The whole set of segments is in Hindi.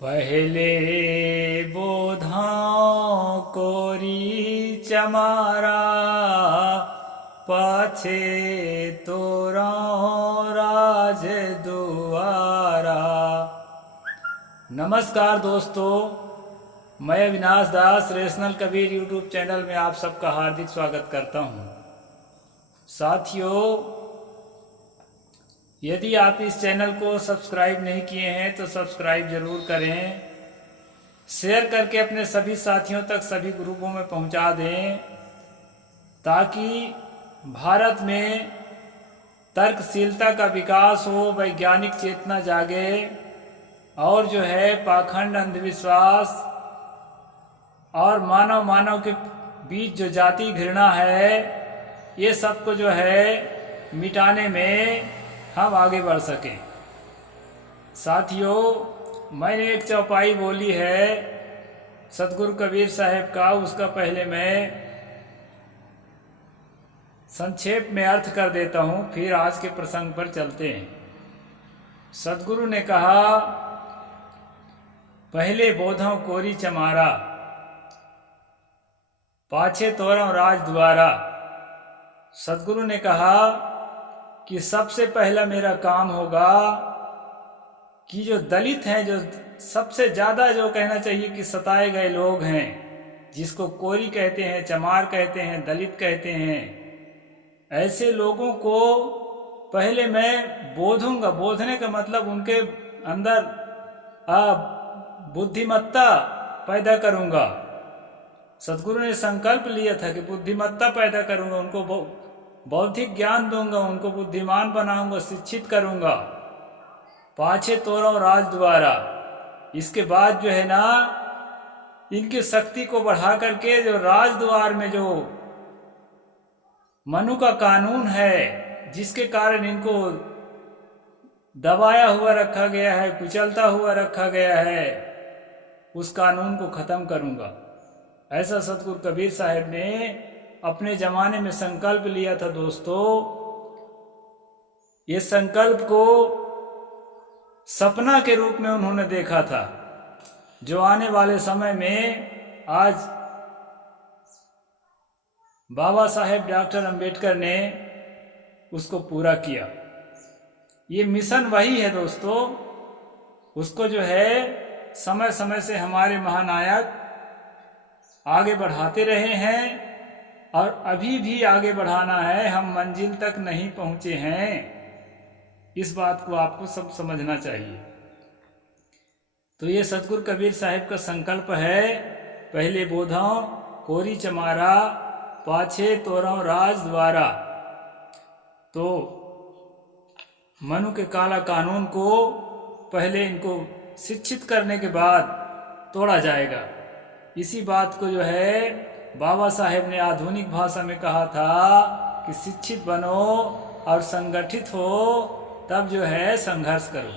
पहले बोधाओं कोरी चमारा, पाछे तोरां राज दुआरा। नमस्कार दोस्तों, मैं अविनाश दास रेशनल कबीर यूट्यूब चैनल में आप सबका हार्दिक स्वागत करता हूं। साथियों, यदि आप इस चैनल को सब्सक्राइब नहीं किए हैं तो सब्सक्राइब जरूर करें, शेयर करके अपने सभी साथियों तक सभी ग्रुपों में पहुंचा दें, ताकि भारत में तर्कशीलता का विकास हो, वैज्ञानिक चेतना जागे और जो है पाखंड, अंधविश्वास और मानव के बीच जो जाति घृणा है, ये सब को जो है मिटाने में हम आगे बढ़ सकें। साथियों, मैंने एक चौपाई बोली है सतगुरु कबीर साहब का, उसका पहले मैं संक्षेप में अर्थ कर देता हूं, फिर आज के प्रसंग पर चलते हैं। सतगुरु ने कहा, पहले बोधों कोरी चमारा, पाछे तोरों राज द्वारा। सतगुरु ने कहा कि सबसे पहला मेरा काम होगा कि जो दलित हैं, जो सबसे ज़्यादा जो कहना चाहिए कि सताए गए लोग हैं, जिसको कोरी कहते हैं, चमार कहते हैं, दलित कहते हैं, ऐसे लोगों को पहले मैं बोधूंगा। बोधने का मतलब उनके अंदर बुद्धिमत्ता पैदा करूंगा। सतगुरु ने संकल्प लिया था कि बुद्धिमत्ता पैदा करूंगा, उनको बौद्धिक ज्ञान दूंगा, उनको बुद्धिमान बनाऊंगा, शिक्षित करूंगा। पाछे तोरों राज द्वारा, इसके बाद जो है ना, इनकी शक्ति को बढ़ा करके जो राज द्वार में जो मनु का कानून है, जिसके कारण इनको दबाया हुआ रखा गया है, कुचलता हुआ रखा गया है, उस कानून को खत्म करूंगा। ऐसा सतगुरु कबीर साहब ने अपने जमाने में संकल्प लिया था। दोस्तों, ये संकल्प को सपना के रूप में उन्होंने देखा था, जो आने वाले समय में आज बाबा साहेब डॉक्टर अंबेडकर ने उसको पूरा किया। ये मिशन वही है दोस्तों, उसको जो है समय समय से हमारे महानायक आगे बढ़ाते रहे हैं और अभी भी आगे बढ़ाना है। हम मंजिल तक नहीं पहुंचे हैं, इस बात को आपको सब समझना चाहिए। तो ये सतगुरु कबीर साहब का संकल्प है, पहले बोधों कोरी चमारा, पाछे तोरों राज द्वारा। तो मनु के काला कानून को पहले इनको शिक्षित करने के बाद तोड़ा जाएगा। इसी बात को जो है बाबा साहेब ने आधुनिक भाषा में कहा था कि शिक्षित बनो और संगठित हो, तब जो है संघर्ष करो।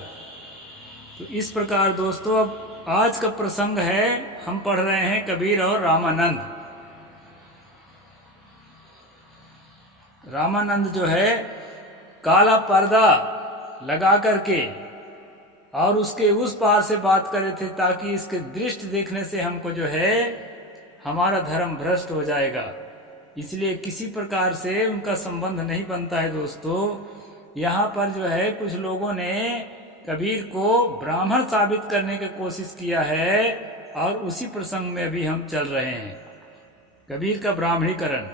तो इस प्रकार दोस्तों, अब आज का प्रसंग है, हम पढ़ रहे हैं कबीर और रामानंद। रामानंद जो है काला पर्दा लगा करके और उसके उस पार से बात कर रहे थे, ताकि इसके दृष्टि देखने से हमको जो है हमारा धर्म भ्रष्ट हो जाएगा। इसलिए किसी प्रकार से उनका संबंध नहीं बनता है। दोस्तों, यहाँ पर जो है कुछ लोगों ने कबीर को ब्राह्मण साबित करने की कोशिश किया है, और उसी प्रसंग में अभी हम चल रहे हैं। कबीर का ब्राह्मणीकरण,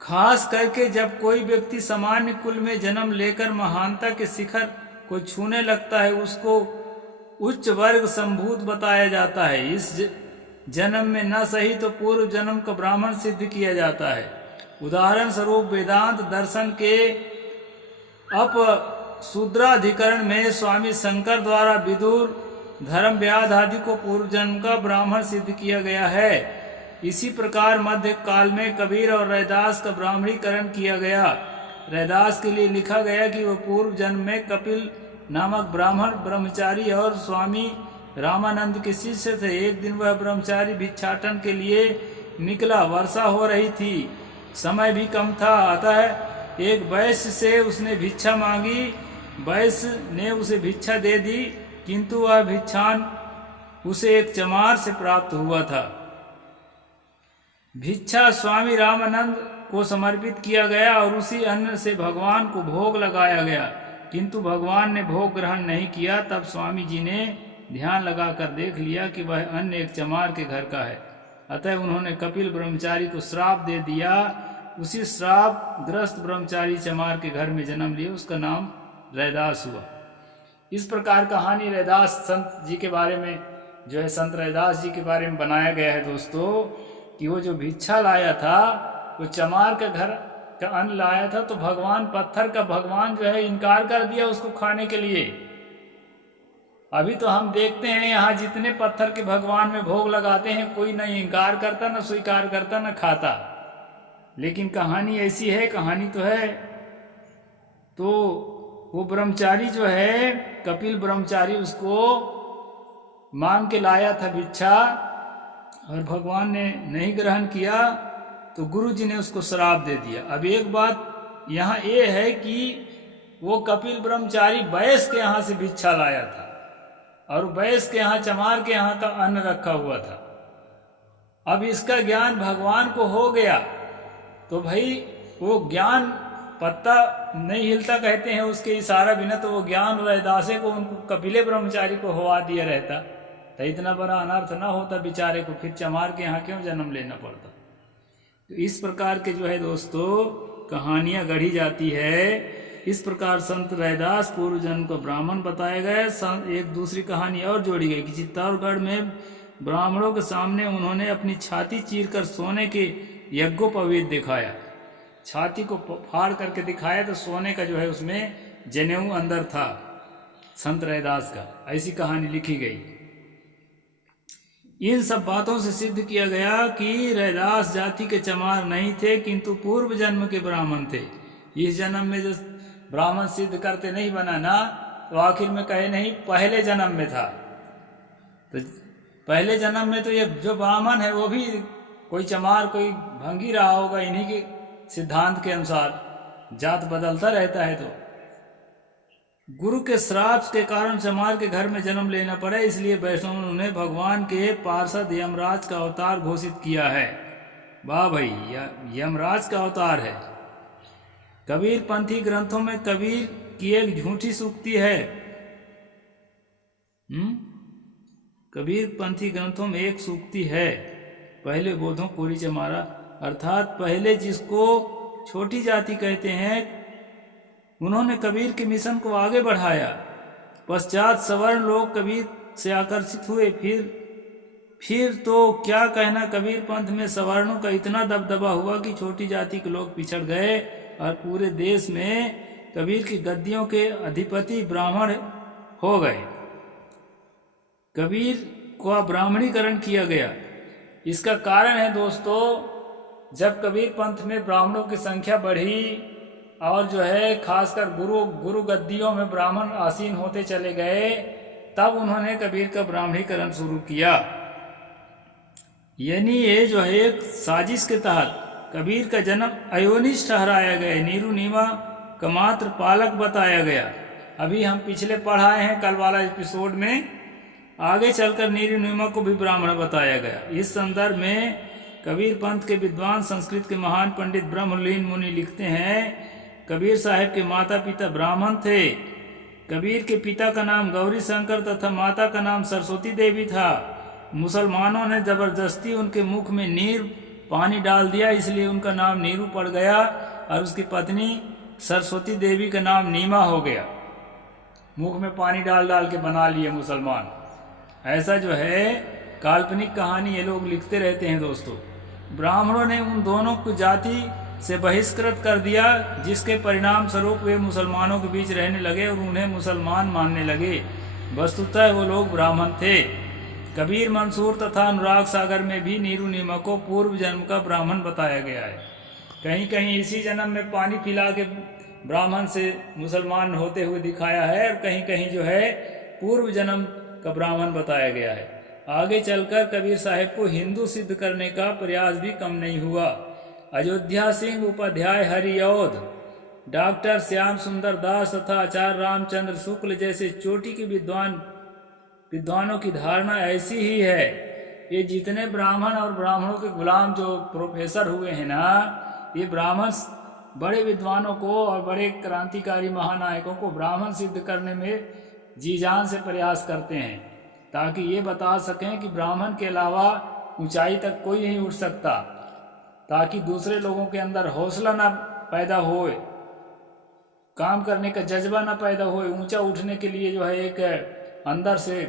खास करके जब कोई व्यक्ति सामान्य कुल में जन्म लेकर महानता के शिखर को छूने लगता है, उसको उच्च वर्ग संभूत बताया जाता है। इस जन्म में न सही तो पूर्व जन्म का ब्राह्मण सिद्ध किया जाता है। उदाहरण स्वरूप वेदांत दर्शन के अपशूद्राधिकरण में स्वामी शंकर द्वारा विदुर, धर्म व्याध आदि को पूर्व जन्म का ब्राह्मण सिद्ध किया गया है। इसी प्रकार मध्य काल में कबीर और रैदास का ब्राह्मणीकरण किया गया। रैदास के लिए लिखा गया कि वह पूर्व जन्म में कपिल नामक ब्राह्मण ब्रह्मचारी और स्वामी रामानंद के शिष्य थे। एक दिन वह ब्रह्मचारी भिक्षाटन के लिए निकला। वर्षा हो रही थी, समय भी कम था, अतः एक वैश्य से उसने भिक्षा मांगी। वैश्य ने उसे भिक्षा दे दी किंतु वह भिक्षान उसे एक चमार से प्राप्त हुआ था। भिक्षा स्वामी रामानंद को समर्पित किया गया और उसी अन्न से भगवान को भोग लगाया गया, किंतु भगवान ने भोग ग्रहण नहीं किया। तब स्वामी जी ने ध्यान लगाकर देख लिया कि वह अन्न एक चमार के घर का है, अतः उन्होंने कपिल ब्रह्मचारी को श्राप दे दिया। उसी श्राप ग्रस्त ब्रह्मचारी चमार के घर में जन्म लिए, उसका नाम रैदास हुआ। इस प्रकार कहानी रैदास संत जी के बारे में जो है, संत रैदास जी के बारे में बनाया गया है दोस्तों, कि वो जो भिक्षा लाया था वो चमार के घर का अन्न लाया था, तो भगवान पत्थर का भगवान जो है इनकार कर दिया उसको खाने के लिए। अभी तो हम देखते हैं यहाँ जितने पत्थर के भगवान में भोग लगाते हैं, कोई न इनकार करता, न स्वीकार करता, न खाता। लेकिन कहानी ऐसी है, कहानी तो है। तो वो ब्रह्मचारी जो है, कपिल ब्रह्मचारी, उसको मांग के लाया था भिक्षा, और भगवान ने नहीं ग्रहण किया, तो गुरु जी ने उसको श्राप दे दिया। अब एक बात यहाँ ये है कि वो कपिल ब्रह्मचारी बैस के यहाँ से भिक्षा लाया था, और बैस के यहाँ चमार के यहाँ का अन्न रखा हुआ था। अब इसका ज्ञान भगवान को हो गया, तो भाई वो ज्ञान पत्ता नहीं हिलता कहते हैं उसके इशारा बिना, तो वो ज्ञान रैदासे को, उनको कपिले ब्रह्मचारी को हुआ दिया रहता, तो इतना बड़ा अनर्थ ना होता बेचारे को, फिर चमार के यहाँ क्यों जन्म लेना पड़ता। तो इस प्रकार के जो है दोस्तों कहानियां गढ़ी जाती है। इस प्रकार संत रैदास पूर्व जन्म को ब्राह्मण बताया गया। एक दूसरी कहानी और जोड़ी गई कि चित्तौड़गढ़ में ब्राह्मणों के सामने उन्होंने अपनी छाती चीरकर सोने के यज्ञोपवीत दिखाया, छाती को फाड़ करके दिखाया, तो सोने का जो है उसमें जनेऊ अंदर था संत रैदास का, ऐसी कहानी लिखी गई। इन सब बातों से सिद्ध किया गया कि रैदास जाति के चमार नहीं थे, किंतु पूर्व जन्म के ब्राह्मण थे। इस जन्म में जो ब्राह्मण सिद्ध करते नहीं बना ना, तो आखिर में कहे नहीं पहले जन्म में था। तो पहले जन्म में तो ये जो ब्राह्मण है वो भी कोई चमार कोई भंगी रहा होगा, इन्हीं के सिद्धांत के अनुसार जात बदलता रहता है। तो गुरु के श्राप के कारण चमार के घर में जन्म लेना पड़ा, इसलिए वैष्णव ने भगवान के पार्षद यमराज का अवतार घोषित किया है। वाह भाई, यमराज का अवतार है। कबीर पंथी ग्रंथों में कबीर की एक झूठी सूक्ति है। कबीर पंथी ग्रंथों में एक सूक्ति है, पहले बोधों पूरी चमारा, अर्थात पहले जिसको छोटी जाति कहते हैं, उन्होंने कबीर के मिशन को आगे बढ़ाया। पश्चात सवर्ण लोग कबीर से आकर्षित हुए। फिर तो क्या कहना, कबीर पंथ में सवर्णों का इतना दबदबा हुआ कि छोटी जाति के लोग पिछड़ गए और पूरे देश में कबीर की गद्दियों के अधिपति ब्राह्मण हो गए। कबीर का ब्राह्मणीकरण किया गया। इसका कारण है दोस्तों, जब कबीर पंथ में ब्राह्मणों की संख्या बढ़ी और जो है खासकर गुरु गद्दियों में ब्राह्मण आसीन होते चले गए, तब उन्होंने कबीर का ब्राह्मणीकरण शुरू किया। यानी ये जो है एक साजिश के तहत कबीर का जन्म अयोनिज ठहराया गया, नीरू नीमा का मात्र पालक बताया गया। अभी हम पिछले पढ़ाए हैं कल वाला एपिसोड में, आगे चलकर नीरू नीमा को भी ब्राह्मण बताया गया। इस संदर्भ में कबीर पंथ के विद्वान संस्कृत के महान पंडित ब्रह्मलीन मुनि लिखते हैं, कबीर साहब के माता पिता ब्राह्मण थे। कबीर के पिता का नाम गौरी शंकर तथा माता का नाम सरस्वती देवी था। मुसलमानों ने जबरदस्ती उनके मुख में नीर पानी डाल दिया, इसलिए उनका नाम नीरू पड़ गया और उसकी पत्नी सरस्वती देवी का नाम नीमा हो गया। मुख में पानी डाल डाल के बना लिए मुसलमान। ऐसा जो है काल्पनिक कहानी ये लोग लिखते रहते हैं दोस्तों। ब्राह्मणों ने उन दोनों को जाति से बहिष्कृत कर दिया, जिसके परिणाम स्वरूप वे मुसलमानों के बीच रहने लगे और उन्हें मुसलमान मानने लगे। वस्तुतः वो लोग ब्राह्मण थे। कबीर मंसूर तथा अनुराग सागर में भी नीरू नीमा को पूर्व जन्म का ब्राह्मण बताया गया है। कहीं कहीं इसी जन्म में पानी पिला के ब्राह्मण से मुसलमान होते हुए दिखाया है, और कहीं कहीं जो है पूर्व जन्म का ब्राह्मण बताया गया है। आगे चलकर कबीर साहब को हिंदू सिद्ध करने का प्रयास भी कम नहीं हुआ। अयोध्या सिंह उपाध्याय हरिऔध, डॉक्टर श्याम सुंदर दास तथा आचार्य रामचंद्र शुक्ल जैसे चोटी के विद्वान विद्वानों की धारणा ऐसी ही है। ये जितने ब्राह्मण और ब्राह्मणों के गुलाम जो प्रोफेसर हुए हैं ना, ये ब्राह्मण बड़े विद्वानों को और बड़े क्रांतिकारी महानायकों को ब्राह्मण सिद्ध करने में जी जान से प्रयास करते हैं, ताकि ये बता सकें कि ब्राह्मण के अलावा ऊंचाई तक कोई नहीं उठ सकता, ताकि दूसरे लोगों के अंदर हौसला ना पैदा होए, काम करने का जज्बा ना पैदा होए। ऊंचा उठने के लिए जो है एक अंदर से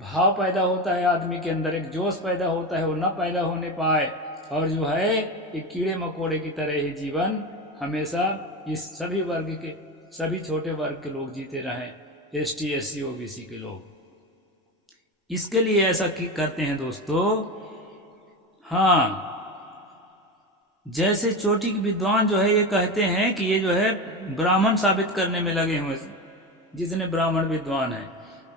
भाव पैदा होता है, आदमी के अंदर एक जोश पैदा होता है, वो न पैदा होने पाए और जो है एक कीड़े मकोड़े की तरह ही जीवन हमेशा इस सभी वर्ग के, सभी छोटे वर्ग के लोग जीते रहें, ST SC OBC के लोग। इसके लिए ऐसा करते हैं दोस्तों। हाँ, जैसे चोटी के विद्वान जो है ये कहते हैं कि ये जो है ब्राह्मण साबित करने में लगे हुए जितने ब्राह्मण विद्वान हैं।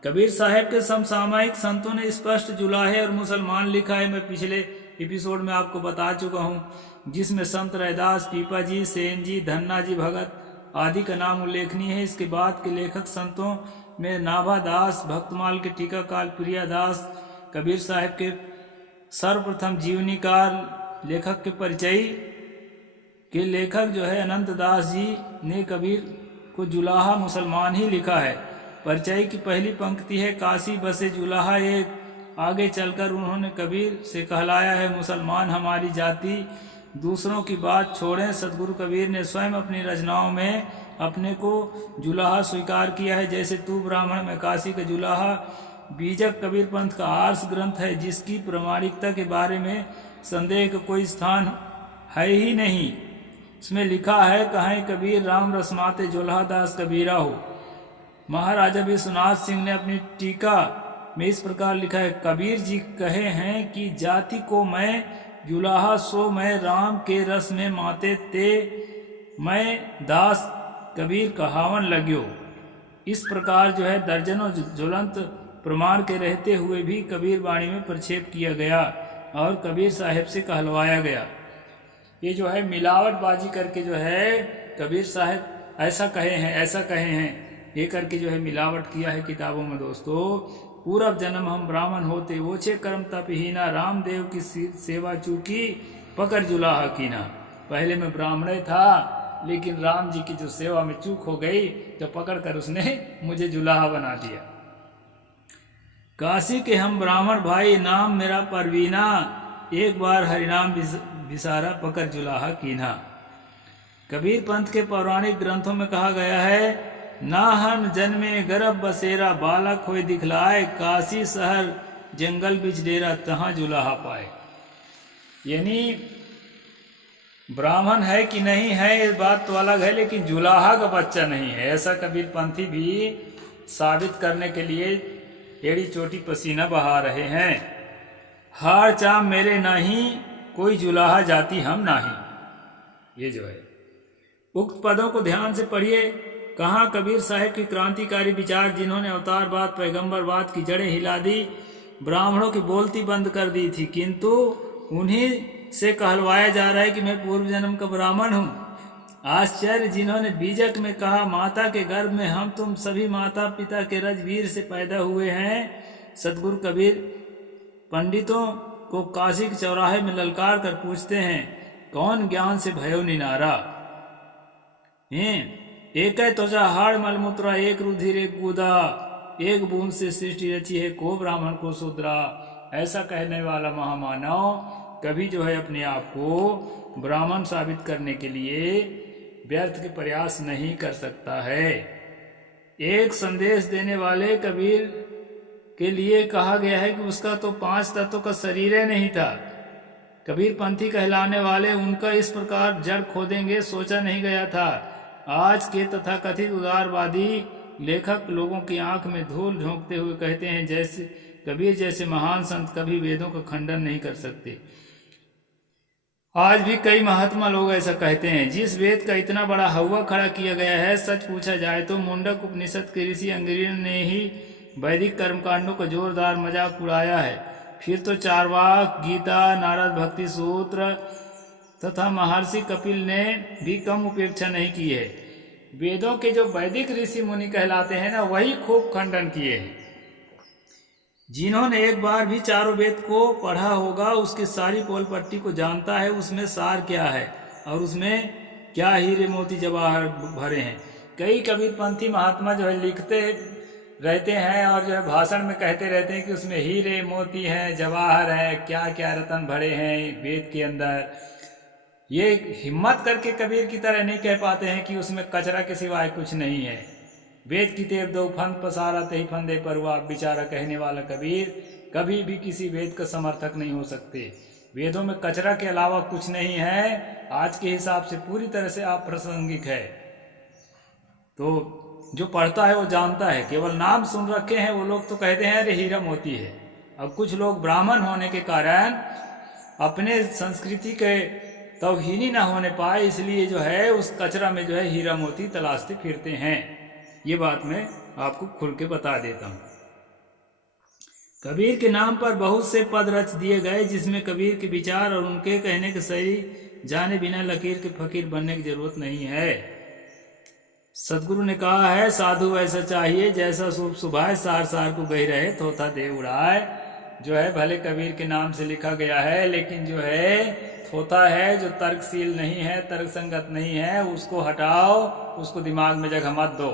कबीर साहब के समसामयिक संतों ने स्पष्ट जुलाहे और मुसलमान लिखा है, मैं पिछले एपिसोड में आपको बता चुका हूँ, जिसमें संत रैदास, पीपा जी, सेन जी, धन्ना जी भगत आदि का नाम उल्लेखनीय है। इसके बाद के लेखक संतों में नाभा दास, भक्तमाल के टीकाकाल प्रिया दास, कबीर साहब के सर्वप्रथम जीवनीकार लेखक के परिचय के लेखक जो है अनंत दास जी ने कबीर को जुलाहा मुसलमान ही लिखा है। परिचय की पहली पंक्ति है, काशी बसे जुलाहा एक। आगे चलकर उन्होंने कबीर से कहलाया है, मुसलमान हमारी जाति, दूसरों की बात छोड़ें। सदगुरु कबीर ने स्वयं अपनी रचनाओं में अपने को जुलाहा स्वीकार किया है। जैसे तू ब्राह्मण में काशी का जुलाहा बीजक कबीर पंथ का आर्ष ग्रंथ है, जिसकी प्रामाणिकता के बारे में संदेह का कोई स्थान है ही नहीं। इसमें लिखा है, कहें कबीर राम रसमाते जुलाहा दास कबीरा हो। महाराजा विश्वनाथ सिंह ने अपनी टीका में इस प्रकार लिखा है, कबीर जी कहे हैं कि जाति को मैं जुलाहा सो मैं राम के रस में माते ते मैं दास कबीर कहावन लग्यो। इस प्रकार जो है दर्जनों ज्वलंत प्रमाण के रहते हुए भी कबीर वाणी में प्रक्षेप किया गया और कबीर साहब से कहलवाया गया। ये जो है मिलावटबाजी करके जो है कबीर साहब ऐसा कहे हैं, ऐसा कहे हैं, ये करके जो है मिलावट किया है किताबों में। दोस्तों, पूर्व जन्म हम ब्राह्मण होते, ओछे कर्म तपहीना, रामदेव की सेवा चूकी, पकड़ जुलाहा कीना। पहले मैं ब्राह्मण था, लेकिन राम जी की जो सेवा में चूक हो गई तो पकड़ कर उसने मुझे जुलाहा बना दिया। काशी के हम ब्राह्मण भाई, नाम मेरा परवीना, एक बार हरिनाम विसारा, पकड़ जुलाहा कीना। कबीर पंथ के पौराणिक ग्रंथों में कहा गया है, ना हम जन्मे गर्भ बसेरा, बालक होए दिखलाए, काशी शहर जंगल बिच डेरा, तहाँ जुलाहा पाए। यानी ब्राह्मण है कि नहीं है इस बात तो अलग है, लेकिन जुलाहा का बच्चा नहीं है, ऐसा कबीर पंथी भी साबित करने के लिए एड़ी चोटी पसीना बहा रहे हैं। हार चाम मेरे नहीं, कोई जुलाहा जाति हम नहीं। ये जो है उक्त पदों को ध्यान से पढ़िए। कहाँ कबीर साहब की क्रांतिकारी विचार, जिन्होंने अवतारवाद, पैगंबरवाद की जड़ें हिला दी, ब्राह्मणों की बोलती बंद कर दी थी, किंतु उन्हीं से कहलवाया जा रहा है कि मैं पूर्व जन्म का ब्राह्मण हूँ। आश्चर्य, जिन्होंने बीजक में कहा, माता के गर्भ में हम तुम सभी माता पिता के रजवीर से पैदा हुए हैं। सदगुरु कबीर पंडितों को काशी के चौराहे में ललकार कर पूछते हैं, कौन ज्ञान से भयो निनारा। एक त्वचा हाड़ मलमूत्रा, एक रुधिर एक गुदा, एक बूंद से सृष्टि रची है, को ब्राह्मण को शूद्रा। ऐसा कहने वाला महामानव कभी जो है अपने आप को ब्राह्मण साबित करने के लिए व्यर्थ के प्रयास नहीं कर सकता है। एक संदेश देने वाले कबीर के लिए कहा गया है कि उसका तो 5 तत्वों का शरीर नहीं था। कबीर पंथी कहलाने वाले उनका इस प्रकार जड़ खोदेंगे सोचा नहीं गया था। आज के तथाकथित उदारवादी लेखक लोगों की आंख में धूल झोंकते हुए कहते हैं, जैसे कबीर जैसे महान संत कभी वेदों का खंडन नहीं कर सकते। आज भी कई महात्मा लोग ऐसा कहते हैं। जिस वेद का इतना बड़ा हवा खड़ा किया गया है, सच पूछा जाए तो मुंडक उपनिषद के ऋषि अंगिरस ने ही वैदिक कर्मकांडों का जोरदार मजाक उड़ाया है। फिर तो चारवाक, गीता, नारद भक्ति सूत्र तथा महर्षि कपिल ने भी कम उपेक्षा नहीं की है। वेदों के जो वैदिक ऋषि मुनि कहलाते हैं ना, वही खूब खंडन किए हैं। जिन्होंने एक बार भी चारों वेद को पढ़ा होगा उसकी सारी पोल पट्टी को जानता है, उसमें सार क्या है और उसमें क्या हीरे मोती जवाहर भरे हैं। कई कबीरपंथी महात्मा जो है लिखते रहते हैं और जो है भाषण में कहते रहते हैं कि उसमें हीरे मोती हैं, जवाहर हैं, क्या क्या रतन भरे हैं वेद के अंदर। ये हिम्मत करके कबीर की तरह नहीं कह पाते हैं कि उसमें कचरा के सिवाय कुछ नहीं है। वेद की तेब दो फंद पसारा तही फंदे परवा बेचारा कहने वाला कबीर कभी भी किसी वेद का समर्थक नहीं हो सकते। वेदों में कचरा के अलावा कुछ नहीं है, आज के हिसाब से पूरी तरह से अप्रासंगिक है। तो जो पढ़ता है वो जानता है, केवल नाम सुन रखे हैं वो लोग तो कहते हैं अरे हीरा मोती है। अब कुछ लोग ब्राह्मण होने के कारण अपने संस्कृति के तौहीनी ना होने पाए, इसलिए जो है उस कचरा में जो है हीरा मोती तलाशते फिरते हैं। ये बात मैं आपको खुल के बता देता हूँ। कबीर के नाम पर बहुत से पद रच दिए गए जिसमें कबीर के विचार और उनके कहने के सही जाने बिना लकीर के फकीर बनने की जरूरत नहीं है। सदगुरु ने कहा है साधु वैसा चाहिए जैसा शुभ सुभाए, सार सार को गही रहे तोता दे उड़ाए। जो है भले कबीर के नाम से लिखा गया है, लेकिन जो है थोता है, जो तर्कशील नहीं है, तर्क संगत नहीं है, उसको हटाओ, उसको दिमाग में जगह मत दो।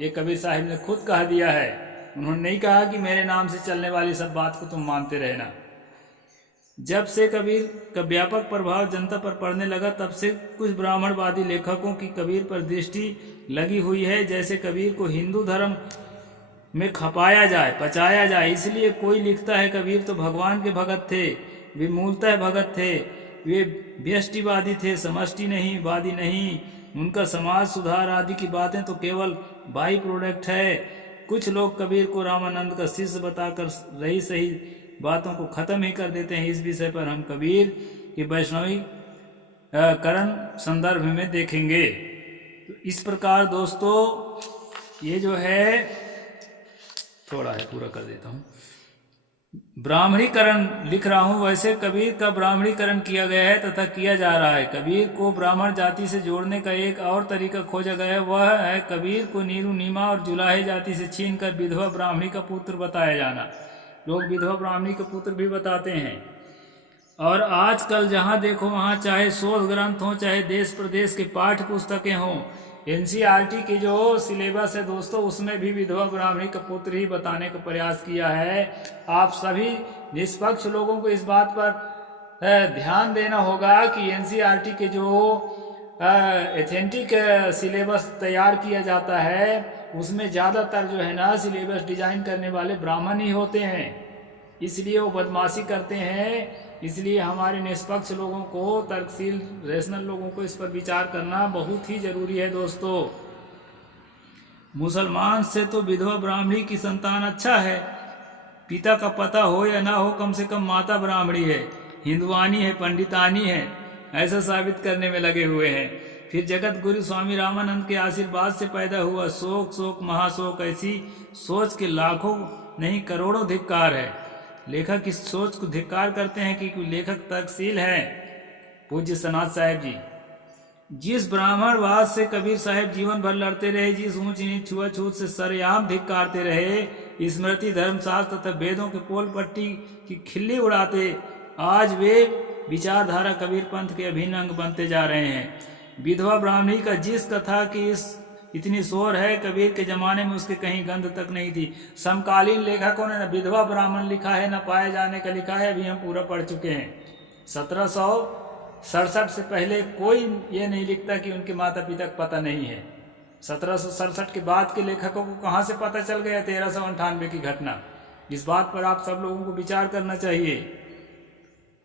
ये कबीर साहिब ने खुद कह दिया है। उन्होंने नहीं कहा कि मेरे नाम से चलने वाली सब बात को तुम मानते रहना। जब से कबीर का व्यापक प्रभाव जनता पर पड़ने लगा तब से कुछ ब्राह्मणवादी लेखकों की कबीर पर दृष्टि लगी हुई है, जैसे कबीर को हिंदू धर्म में खपाया जाए, पचाया जाए। इसलिए कोई लिखता है कबीर तो भगवान के भगत थे, वे मूलतः भगत थे, वे व्यष्टिवादी थे, समष्टि नहीं, वादी नहीं। उनका समाज सुधार आदि की बातें तो केवल बाई प्रोडक्ट है। कुछ लोग कबीर को रामानंद का शिष्य बताकर रही सही बातों को खत्म ही कर देते हैं। इस विषय पर हम कबीर के वैष्णवी करण संदर्भ में देखेंगे। तो इस प्रकार दोस्तों ये जो है थोड़ा है पूरा कर देता हूँ। ब्राह्मणीकरण लिख रहा हूँ, वैसे कबीर का ब्राह्मणीकरण किया गया है तथा किया जा रहा है। कबीर को ब्राह्मण जाति से जोड़ने का एक और तरीका खोजा गया है, वह है कबीर को नीरू नीमा और जुलाहे जाति से छीनकर विधवा ब्राह्मणी का पुत्र बताया जाना। लोग विधवा ब्राह्मणी का पुत्र भी बताते हैं। और आजकल जहाँ देखो वहाँ चाहे शोध ग्रंथ हो, चाहे देश प्रदेश के पाठ्य पुस्तकें हों, एनसीईआरटी की जो सिलेबस है दोस्तों उसमें भी विधवा ब्राह्मणी का पुत्र ही बताने का प्रयास किया है। आप सभी निष्पक्ष लोगों को इस बात पर ध्यान देना होगा कि एनसीईआरटी के जो एथेंटिक सिलेबस तैयार किया जाता है उसमें ज़्यादातर जो है ना सिलेबस डिजाइन करने वाले ब्राह्मण ही होते हैं, इसलिए वो बदमाशी करते हैं। इसलिए हमारे निष्पक्ष लोगों को, तर्कशील रेशनल लोगों को इस पर विचार करना बहुत ही जरूरी है दोस्तों। मुसलमान से तो विधवा ब्राह्मणी की संतान अच्छा है, पिता का पता हो या ना हो, कम से कम माता ब्राह्मणी है, हिंदुआनी है, पंडितानी है, ऐसा साबित करने में लगे हुए हैं। फिर जगत गुरु स्वामी रामानंद के आशीर्वाद से पैदा हुआ शोक शोक महाशोक, ऐसी सोच के लाखों नहीं करोड़ों धिक्कार है। लेखक इस सोच को धिक्कार करते हैं कि लेखक तर्कशील है। पूज्य सनात साहेब जी जिस ब्राह्मणवाद से कबीर साहब जीवन भर लड़ते रहे, जिस ऊंच नीच छुआछूत से सरेआम धिक्कारते रहे, स्मृति धर्मशास्त्र तथा वेदों के पोल पट्टी की खिल्ली उड़ाते, आज वे विचारधारा कबीर पंथ के अभिन्न अंग बनते जा रहे हैं। विधवा ब्राह्मणी का जिस कथा की इतनी शोर है, कबीर के जमाने में उसके कहीं गंध तक नहीं थी। समकालीन लेखकों ने न विधवा ब्राह्मण लिखा है न पाए जाने का लिखा है, अभी हम पूरा पढ़ चुके हैं। 1767 से पहले कोई ये नहीं लिखता कि उनके माता पिता का पता नहीं है। 1767 के बाद के लेखकों को कहाँ से पता चल गया 1398 की घटना? इस बात पर आप सब लोगों को विचार करना चाहिए।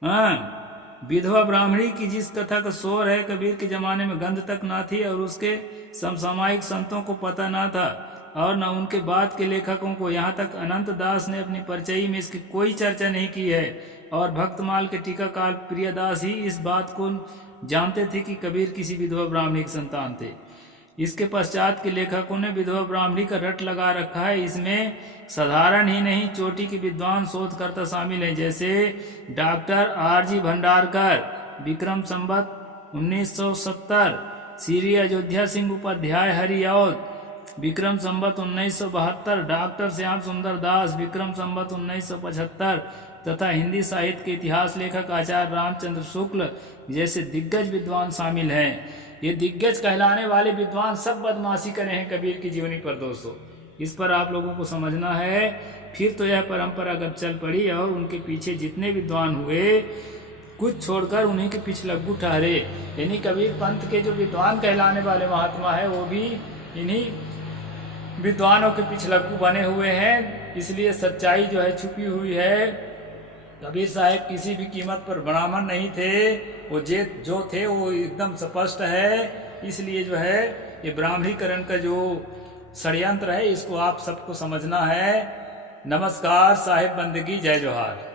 हाँ, विधवा ब्राह्मणी की जिस कथा का शोर है, कबीर के जमाने में गंध तक ना थी और उसके समसामयिक संतों को पता ना था और न उनके बाद के लेखकों को। यहाँ तक अनंत दास ने अपनी परिचयी में इसकी कोई चर्चा नहीं की है और भक्तमाल के टीकाकार प्रियदास ही इस बात को जानते थे कि कबीर किसी विधवा ब्राह्मणी के संतान थे। इसके पश्चात के लेखकों ने विधवा ब्राह्मणी का रट लगा रखा है। इसमें साधारण ही नहीं चोटी के विद्वान शोधकर्ता शामिल हैं, जैसे doctor R.G. Bhandarkar, Vikram Samvat 1970, Shri Ayodhya Singh Upadhyay Hariaudh, Vikram Samvat 1972 doctor Shyam सुंदर दास, विक्रम संवत 1975 तथा हिंदी साहित्य के इतिहास लेखक आचार्य रामचंद्र शुक्ल जैसे दिग्गज विद्वान शामिल हैं। ये दिग्गज कहलाने वाले विद्वान सब बदमाशी करे हैं कबीर की जीवनी पर दोस्तों। इस पर आप लोगों को समझना है। फिर तो यह परंपरा अगर चल पड़ी और उनके पीछे जितने विद्वान हुए कुछ छोड़कर उन्हीं के पिछलग्गू ठहरे। यानी कबीर पंथ के जो विद्वान कहलाने वाले महात्मा है वो भी इन्हीं विद्वानों के पिछलग्गू बने हुए हैं। इसलिए सच्चाई जो है छुपी हुई है। कबीर साहब किसी भी कीमत पर ब्राह्मण नहीं थे, वो जो थे वो एकदम स्पष्ट है। इसलिए जो है ये ब्राह्मणीकरण का जो षड्यंत्र है इसको आप सबको समझना है। नमस्कार, साहिब बंदगी, जय जोहार।